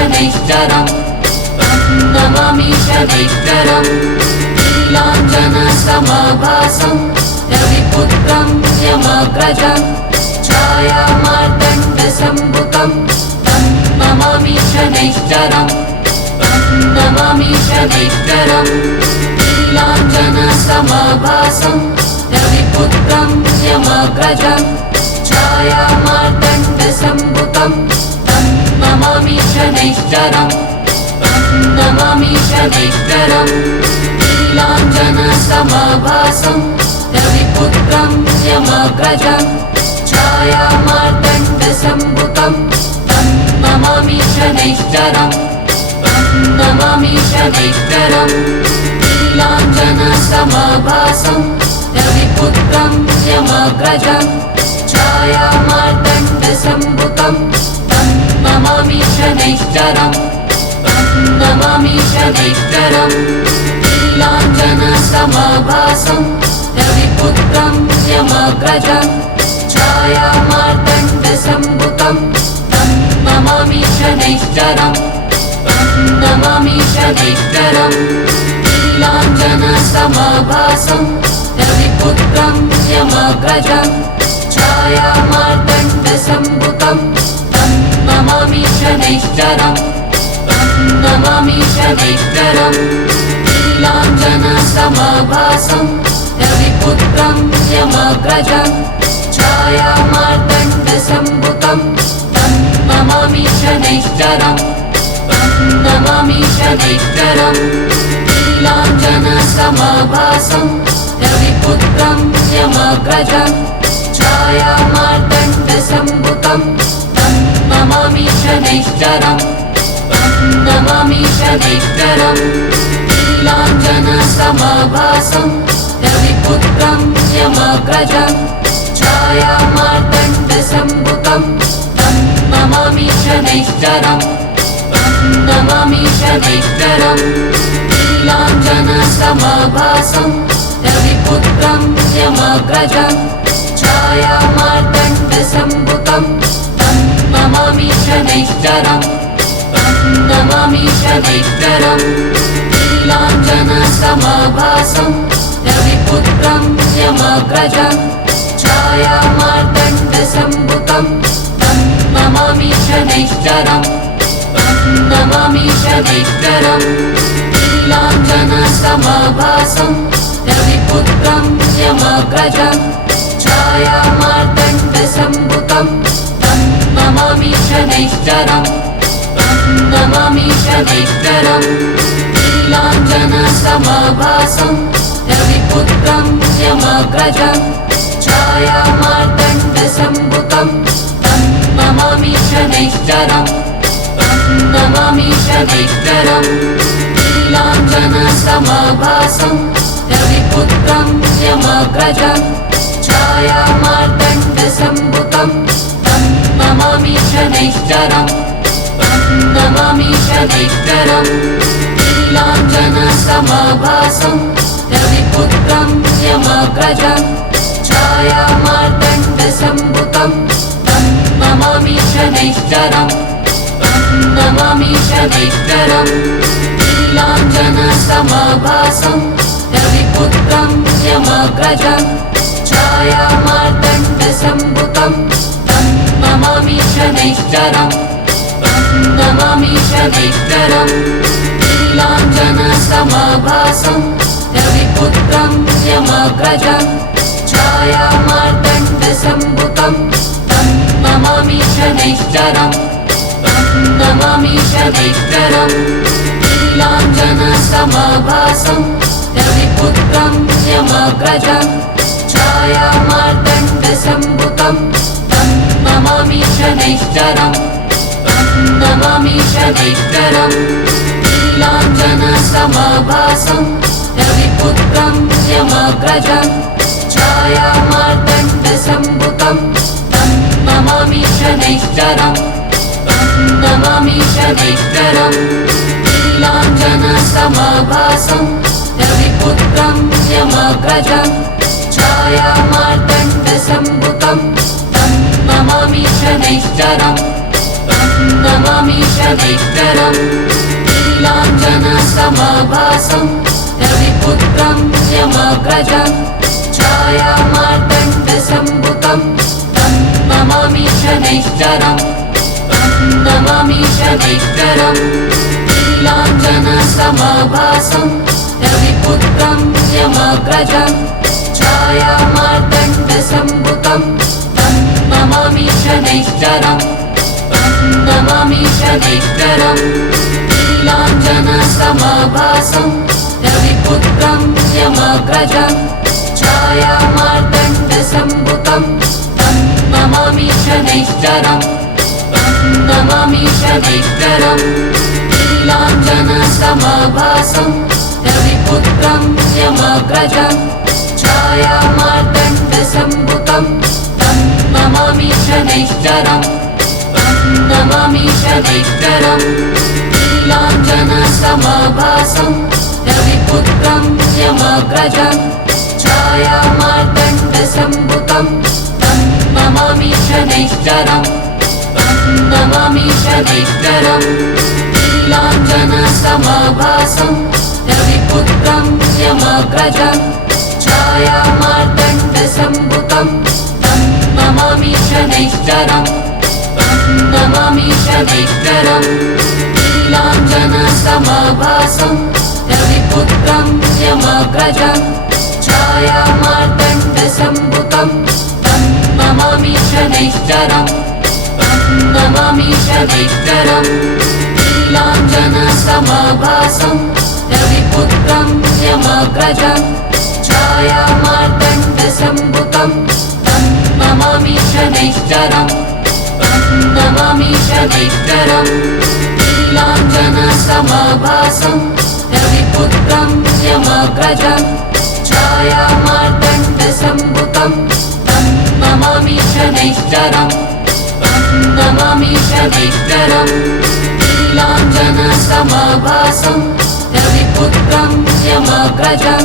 शनैश्चरम् नमामि शनैश्चरम् नीलाञ्जनसमाभासम् रविपुत्रं यमग्रजम् छायामार्तण्डसम्भुतं तं नमामि शनैश्चरम् नमामि शनैश्चरम् नीलाञ्जनसमाभासम् रविपुत्रं यमग्रजम् छायामार्तण्डसम्भुतं तं नमामि शनैश्चरम् नमामि शनैश्चरम् नीलाञ्जनसमाभासम् रविपुत्रं यमग्रजम् छायामार्तण्डसम्भुतं तं नमामि शनैश्चरम् नमामि शनैश्चरम् नीलाञ्जनसमाभासम् रविपुत्रं यमग्रजम् छायामार्तण्डसम्भुतं तं नमामि शनैश्चरम् नमामि शनैश्चरम् नीलाञ्जनसमाभासम् रविपुत्रं यमग्रजम् छायामार्तण्डसम्भुतं तं नमामि शनैश्चरम् नमामि शनैश्चरम् नीलाञ्जनसमाभासम् रविपुत्रं यमग्रजम् छायामार्तण्डसम्भुतं तं नमामि शनैश्चरम् नमामि शनैश्चरम् नीलाञ्जनसमाभासम् रविपुत्रं यमग्रजम् छायामार्तण्डसम्भुतं तं नमामि शनैश्चरम् नमामि शनैश्चरम् नीलाञ्जनसमाभासम् रविपुत्रं यमग्रजम् छायामार्तण्डसम्भुतं तं नमामि शनैश्चरम् नमामि शनैश्चरम् नीलाञ्जनसमाभासम् रविपुत्रं यमग्रजम् छायामार्तण्डसम्भुतं तं नमामि शनैश्चरम् नमामि शनैश्चरम् नीलाञ्जनसमाभासम् रविपुत्रं यमग्रजम् छायामार्तण्डसम्भुतं तं नमामि शनैश्चरम् नमामि शनैश्चरम् नीलाञ्जनसमाभासम् रविपुत्रं यमग्रजम् छायामार्तण्डसम्भुतं तं नमामि शनैश्चरम् नमामि शनैश्चरम् नीलाञ्जनसमाभासम् रविपुत्रं यमग्रजम् छायामार्तण्डसम्भुतं तं नमामि शनैश्चरम् नमामि शनैश्चरम् नीलाञ्जनसमाभासम् रविपुत्रं यमग्रजम् छायामार्तण्डसम्भुतं तं नमामि शनैश्चरम् नमामि शनैश्चरम् नीलाञ्जनसमाभासम् रविपुत्रं यमग्रजम् छायामार्तण्डसम्भुतं तं नमामि शनैश्चरम् नमामि शनैश्चरम् नीलाञ्जनसमाभासम् रविपुत्रं यमग्रजम् छायामार्तण्डसम्भुतं तं नमामि शनैश्चरम् नमामि शनैश्चरम् नीलाञ्जनसमाभासम् रविपुत्रं यमग्रजम् छायामार्तण्डसम्भुतं तं नमामि शनैश्चरम् नमामि शनैश्चरम् नीलाञ्जनसमाभासम् रविपुत्रं यमग्रजम् छायामार्तण्डसम्भुतं तं नमामि शनैश्चरम् नमामि शनैश्चरम् नीलाञ्जनसमाभासम् रविपुत्रं यमग्रजम् छायामार्तण्डसम्भुतं तं नमामि शनैश्चरम् नमामि शनैश्चरम् नीलाञ्जनसमाभासम् रविपुत्रं यमग्रजम् छायामार्तण्डसम्भुतं तं नमामि शनैश्चरम् नमामि शनैश्चरम् नीलाञ्जनसमाभासम् रविपुत्रं यमग्रजम् छायामार्तण्डसम्भुतं तं नमामि शनैश्चरम् नमामि शनैश्चरम् नीलाञ्जनसमाभासं रविपुत्रं यमग्रजं छायामार्तण्डसम्भुतं तं नमामि शनैश्चरम् नमामि शनैश्चरम् नीलाञ्जनसमाभासं रविपुत्रं यमग्रजं छायामार्तण्डसम्भुतं तं नमामि शनैश्चरम् नमामि शनैश्चरम् नीलाञ्जनसमाभासं रविपुत्रं यमग्रजं छायामार्तण्डसम्भुतं तं नमामि शनैश्चरम् नमामि शनैश्चरम् नीलाञ्जनसमाभासं रविपुत्रं यमग्रजं छायामार्तण्डसम्भुतं तं नमामि शनैश्चरम् नमामि शनैश्चरम् नीलाञ्जनसमाभासं रविपुत्रं यमग्रजं छायामार्तण्डसम्भुतं तं नमामि शनैश्चरम् नमामि शनैश्चरम् नीलाञ्जनसमाभासं रविपुत्रं यमग्रजं छायामार्तण्डसम्भुतं तं नमामि शनैश्चरम् नमामि शनैश्चरम् नीलाञ्जनसमाभासं रविपुत्रं यमग्रजं छायामार्तण्डसम्भुतं तं नमामि शनैश्चरम् नमामि शनैश्चरम् नीलाञ्जनसमाभासं रविपुत्रं यमग्रजं छायामार्तण्डसम्भुतं तं नमामि शनैश्चरम् नमामि शनैश्चरम् नीलाञ्जनसमाभासं रविपुत्रं यमग्रजं छायामार्तण्डसम्भुतं तं नमामि शनैश्चरम् नमामि शनैश्चरम् नीलाञ्जनसमाभासं रविपुत्रं यमग्रजं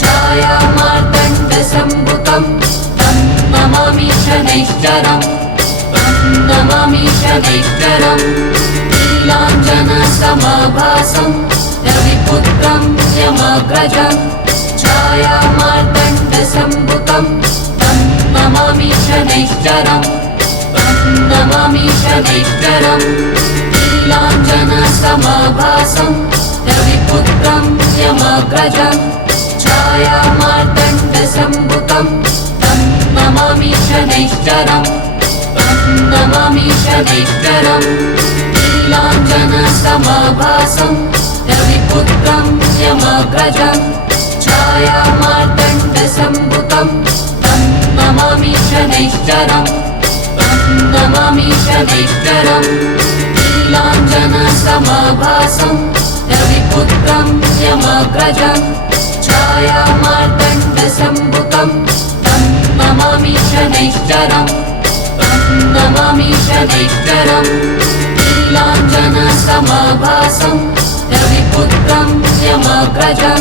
छायामार्तण्डसम्भुतं तं नमामि शनैश्चरम् नमामि शनैश्चरम् नीलाञ्जनसमाभासं रविपुत्रं यमग्रजं छायामार्तण्डसम्भुतं तं नमामि शनैश्चरम् नमामि शनैश्चरम् नीलाञ्जनसमाभासं रविपुत्रं यमग्रजं छायामार्तण्डसम्भुतं तं नमामि शनैश्चरम् नमामि शनैश्चरम् नीलाञ्जनसमाभासं रविपुत्रं यमग्रजं छायामार्तण्डसम्भुतं तं नमामि शनैश्चरम् नमामि शनैश्चरम् नीलाञ्जनसमाभासं रविपुत्रं यमग्रजं छायामार्तण्डसम्भुतं तं नमामि शनैश्चरम् नमामि शनैश्चरम् नीलाञ्जनसमाभासं रविपुत्रं यमग्रजं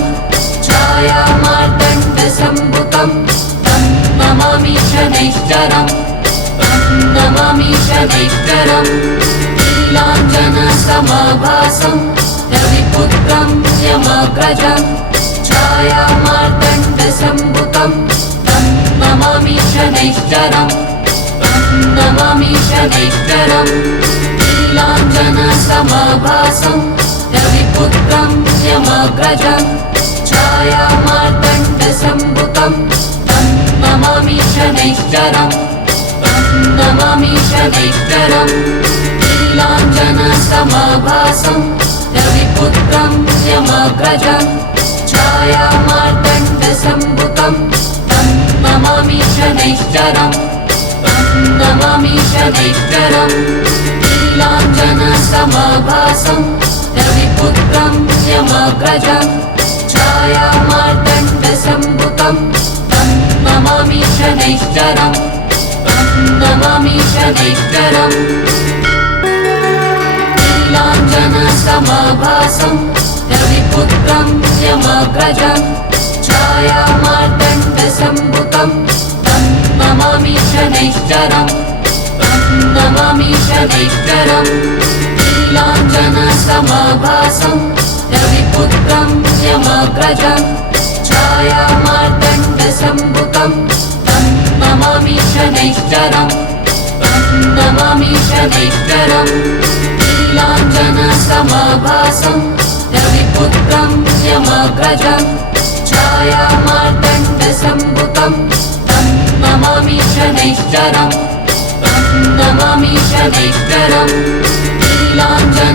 छायामार्तण्डसम्भुतं तं नमामि शनैश्चरम् नमामि शनैश्चरम् नीलाञ्जनसमाभासं रविपुत्रं यमग्रजं छायामार्तण्डसम्भुतं तं नमामि शनैश्चरम् नमामि शनैश्चरम् नीलाञ्जनसमाभासं रविपुत्रं यमग्रजं छायामार्तण्डसम्भुतं तं नमामि शनैश्चरम् नमामि शनैश्चरम् नीलाञ्जनसमाभासं रविपुत्रं यमग्रजं छायामार्तण्डसम्भुतं तं नमामि शनैश्चरम् नमामि शनैश्चरम् नीलाञ्जनसमाभासं रविपुत्रं यमग्रजं छायामार्तण्डसम्भुतं तं नमामि शनैश्चरम् नमामि शनैश्चरम् नीलाञ्जनसमाभासं रविपुत्रं यमग्रजं छायामार्तण्डसम्भुतं तं नमामि शनैश्चरम् नमामि शनैश्चरम् नीलाञ्जनसमाभासं रविपुत्रं यमग्रजं छायामार्तण्डसम्भुतं तं नमामि शनैश्चरम् नमामि शनैश्चरम् नीलाञ्जनसमाभासं रविपुत्रं यमग्रजं छायामार्तण्डसम्भुतं तं नमामि शनैश्चरम् नमामि शनैश्चरम्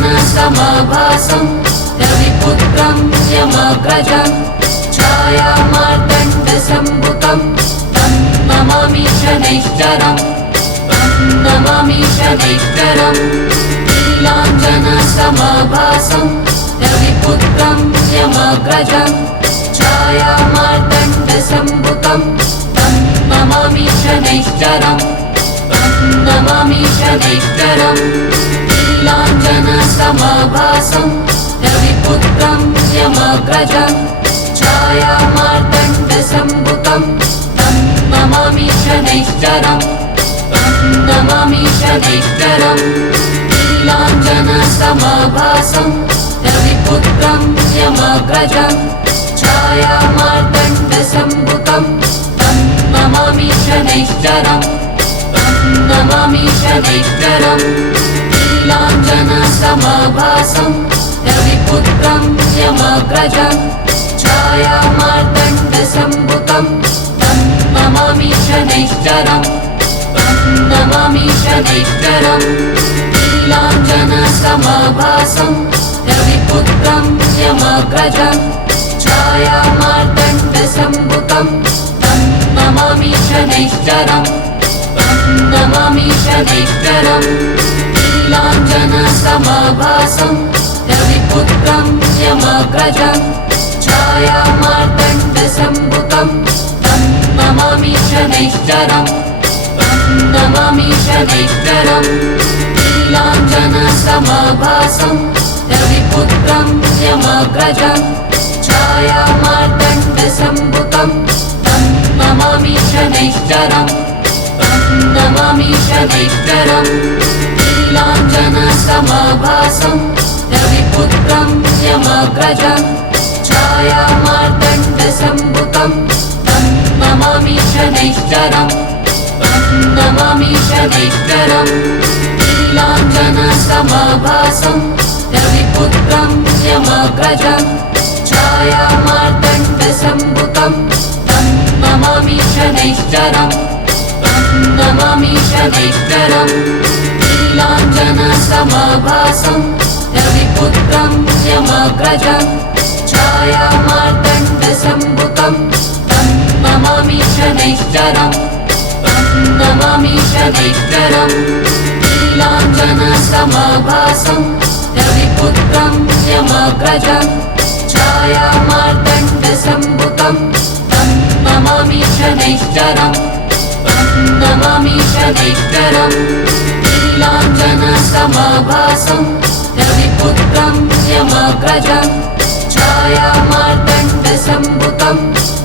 नीलाञ्जनसमाभासं रविपुत्रं यमग्रजं छायामार्तण्डसम्भुतं तं नमामि शनैश्चरम् नमामि शनैश्चरम् नीलाञ्जनसमाभासं रविपुत्रं यमग्रजं छायामार्तण्डसम्भुतं तं नमामि शनैश्चरम् नमामि शनैश्चरम् नीलाञ्जनसमाभासं रविपुत्रं यमग्रजं छायामार्तण्डसम्भुतं तं नमामि शनैश्चरम् नमामि शनैश्चरम् नीलाञ्जनसमाभासं रविपुत्रं यमग्रजं छायामार्तण्डसम्भुतं तं नमामि शनैश्चरम् नमामि शनैश्चरम् नीलाञ्जनसमाभासं रविपुत्रं यमग्रजं छायामार्तण्डसम्भुतं तं नमामि शनैश्चरम् नमामि शनैश्चरम् नीलाञ्जनसमाभासं रविपुत्रं यमग्रजं छायामार्तण्डसम्भुतं तं नमामि शनैश्चरम् नमामि शनैश्चरम् नीलाञ्जनसमाभासं रविपुत्रं यमग्रजं छायामार्तण्डसम्भुतं तं नमामि शनैश्चरम् नमामि शनैश्चरम् नीलाञ्जनसमाभासं रविपुत्रं यमग्रजं छायामार्तण्डसम्भुतं तं नमामि शनैश्चरम् नमामि शनैश्चरम् नीलाञ्जनसमाभासं रविपुत्रं यमग्रजं छायामार्तण्डसम्भुतं तं नमामि शनैश्चरम् नमामि शनैश्चरम् नीलाञ्जनसमाभासं रविपुत्रं यमग्रजं छायामार्तण्डसम्भुतं तं नमामि शनैश्चरम् नमामि शनैश्चरम् नीलाञ्जनसमाभासं रविपुत्रं यमग्रजं छायामार्तण्डसम्भुतं तं नमामि शनैश्चरम् नमामि शनैश्चरम् नीलाञ्जनसमाभासं रविपुत्रं यमग्रजं छायामार्तण्डसम्भुतं तं नमामि शनैश्चरम् नमामि शनैश्चरम् नीलाञ्जनसमाभासं रविपुत्रं यमग्रजं छायामार्तण्डसम्भुतं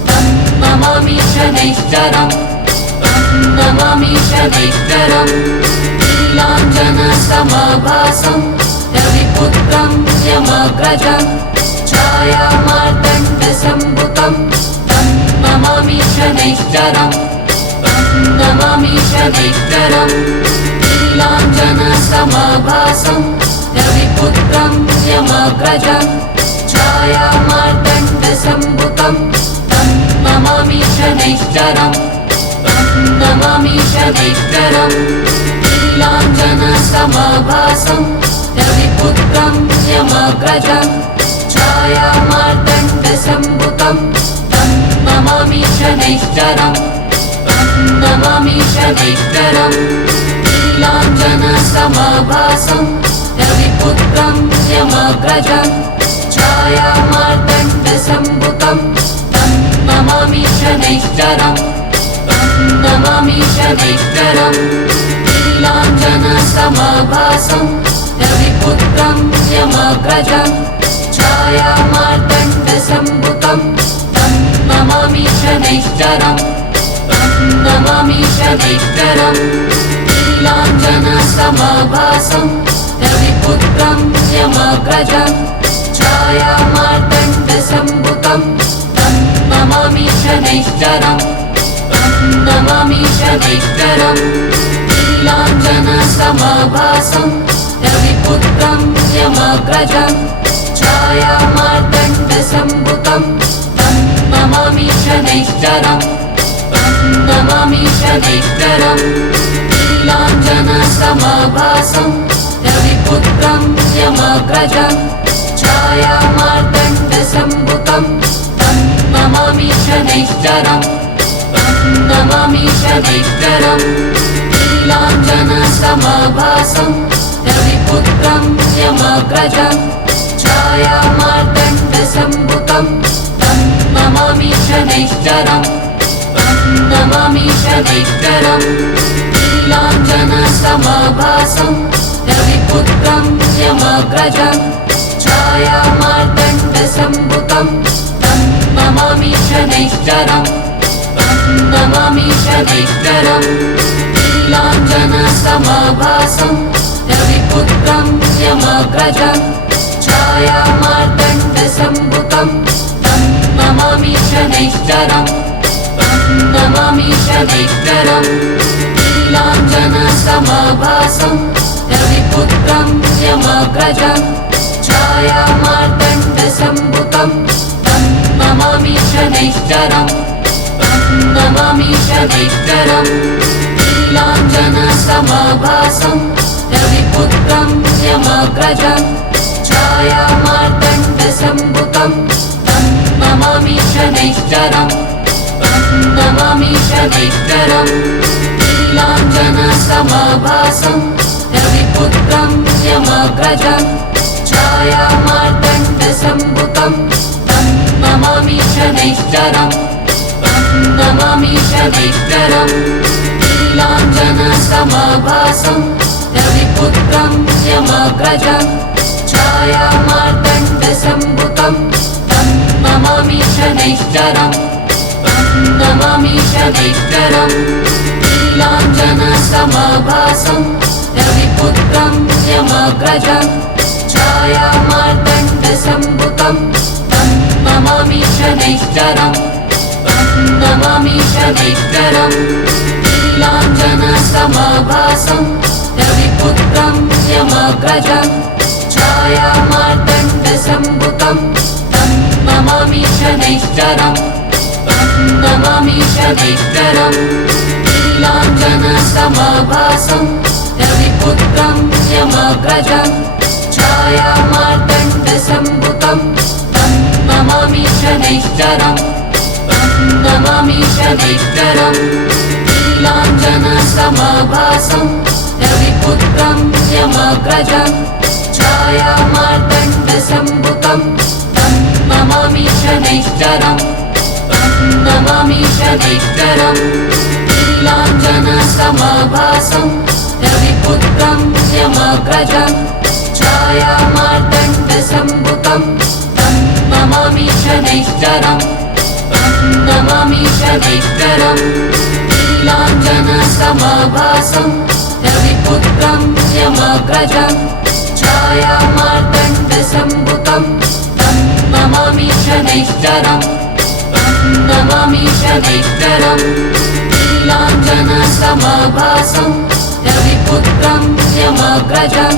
तं नमामि शनैश्चरम् नमामि शनैश्चरम् नीलाञ्जनसमाभासं रविपुत्रं यमग्रजं छायामार्तण्डसम्भुतं तं नमामि शनैश्चरम् नमामि शनैश्चरम् नीलाञ्जनसमाभासं रविपुत्रं यमग्रजं छायामार्तण्डसम्भुतं तं नमामि शनैश्चरम् नमामि शनैश्चरम् नीलाञ्जनसमाभासं रविपुत्रं यमग्रजं छायामार्तण्डसम्भुतं तं नमामि शनैश्चरम् नमामि शनैश्चरम् नीलाञ्जनसमाभासं रविपुत्रं यमग्रजं छायामार्तण्डसम्भुतं तं नमामि शनैश्चरम् नमामि शनैश्चरम् नीलाञ्जनसमाभासं रविपुत्रं यमग्रजं छायामार्तण्डसम्भुतं तं नमामि शनैश्चरम् नमामि शनैश्चरम् नीलाञ्जनसमाभासं रविपुत्रं यमग्रजं छायामार्तण्डसम्भुतं तं नमामि शनैश्चरम् नमामि शनैश्चरम् नीलाञ्जनसमाभासं रविपुत्रं यमग्रजं छायामार्तण्डसम्भुतं तं नमामि शनैश्चरम् नमामि शनैश्चरम् नीलाञ्जनसमाभासं रविपुत्रं यमग्रजं छायामार्तण्डसम्भुतं तं नमामि शनैश्चरम् नमामि शनैश्चरम् नीलाञ्जनसमाभासं रविपुत्रं यमग्रजं छायामार्तण्डसम्भुतं तं नमामि शनैश्चरम् नमामि शनैश्चरम् नीलाञ्जनसमाभासं रविपुत्रं यमग्रजं छायामार्तण्डसम्भुतं तं नमामि शनैश्चरम् नमामि शनैश्चरम् नीलाञ्जनसमाभासं रविपुत्रं यमग्रजं छायामार्तण्डसम्भुतं तं नमामि शनैश्चरम् नमामि शनैश्चरम् नीलाञ्जनसमाभासं रविपुत्रं यमग्रजं छायामार्तण्डसम्भुतं तं नमामि शनैश्चरम् नमामि शनैश्चरम् नीलाञ्जनसमाभासं रविपुत्रं यमग्रजं छायामार्तण्डसम्भुतं तं नमामि शनैश्चरम् नमामि शनैश्चरम् नीलाञ्जनसमाभासं रविपुत्रं यमग्रजं छायामार्तण्डसम्भुतं तं नमामि शनैश्चरम् नमामि शनैश्चरम् नीलाञ्जनसमाभासं रविपुत्रं यमग्रजं छायामार्तण्डसम्भुतं तं नमामि शनैश्चरम् नमामि शनैश्चरम् नीलाञ्जनसमाभासं रविपुत्रं यमग्रजं छायामार्तण्डसम्भुतं तं नमामि शनैश्चरम् नमामि शनैश्चरम् नीलाञ्जनसमाभासं रविपुत्रं यमग्रजं छायामार्तण्डसम्भुतं तं नमामि शनैश्चरम् नमामि शनैश्चरम् नीलाञ्जनसमाभासं रविपुत्रं यमग्रजं छायामार्तण्डसम्भुतं तं नमामि शनैश्चरम् नमामि शनैश्चरम् नीलाञ्जनसमाभासं रविपुत्रं यमग्रजं छायामार्तण्डसम्भुतं तं नमामि शनैश्चरम् नमामि शनैश्चरम् नीलाञ्जनसमाभासं रविपुत्रं यमग्रजं छायामार्तण्डसम्भुतं तं नमामि शनैश्चरम् नमामि शनैश्चरम् नीलाञ्जनसमाभासं रविपुत्रं यमग्रजं छायामार्तण्डसम्भुतं तं नमामि शनैश्चरम् नमामि शनैश्चरम् नीलाञ्जनसमाभासं रविपुत्रं यमग्रजं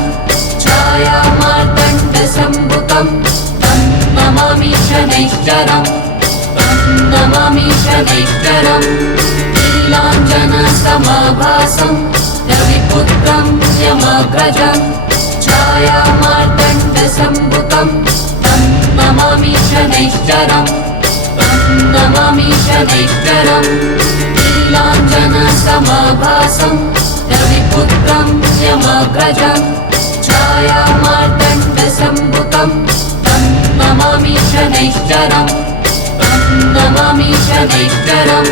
छायामार्तण्डसम्भुतं तं नमामि शनैश्चरम् नमामि शनैश्चरम् नीलाञ्जनसमाभासं रविपुत्रं यमग्रजं छायामार्तण्डसम्भुतं तं नमामि शनैश्चरम् नमामि शनैश्चरम् नीलाञ्जनसमाभासं रविपुत्रं यमग्रजं छायामार्तण्डसम्भुतं तं नमामि शनैश्चरम् नमामि शनैश्चरम्